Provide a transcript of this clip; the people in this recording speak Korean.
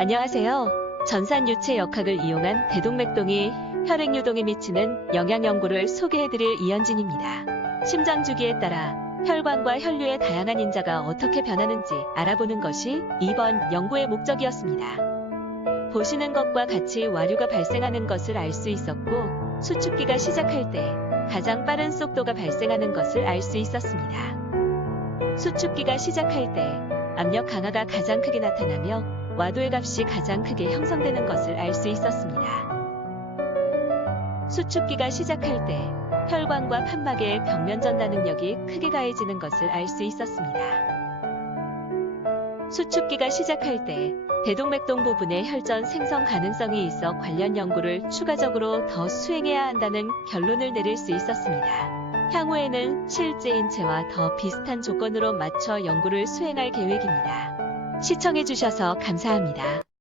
안녕하세요. 전산 유체 역학을 이용한 대동맥동이 혈액 유동에 미치는 영향 연구를 소개해드릴 이현진입니다. 심장 주기에 따라 혈관과 혈류의 다양한 인자가 어떻게 변하는지 알아보는 것이 이번 연구의 목적이었습니다. 보시는 것과 같이 와류가 발생하는 것을 알 수 있었고 수축기가 시작할 때 가장 빠른 속도가 발생하는 것을 알 수 있었습니다. 수축기가 시작할 때 압력 강화가 가장 크게 나타나며 와도의 값이 가장 크게 형성되는 것을 알 수 있었습니다. 수축기가 시작할 때 혈관과 판막의 벽면 전달 능력이 크게 가해지는 것을 알 수 있었습니다. 수축기가 시작할 때 대동맥동 부분의 혈전 생성 가능성이 있어 관련 연구를 추가적으로 더 수행해야 한다는 결론을 내릴 수 있었습니다. 향후에는 실제 인체와 더 비슷한 조건으로 맞춰 연구를 수행할 계획입니다. 시청해주셔서 감사합니다.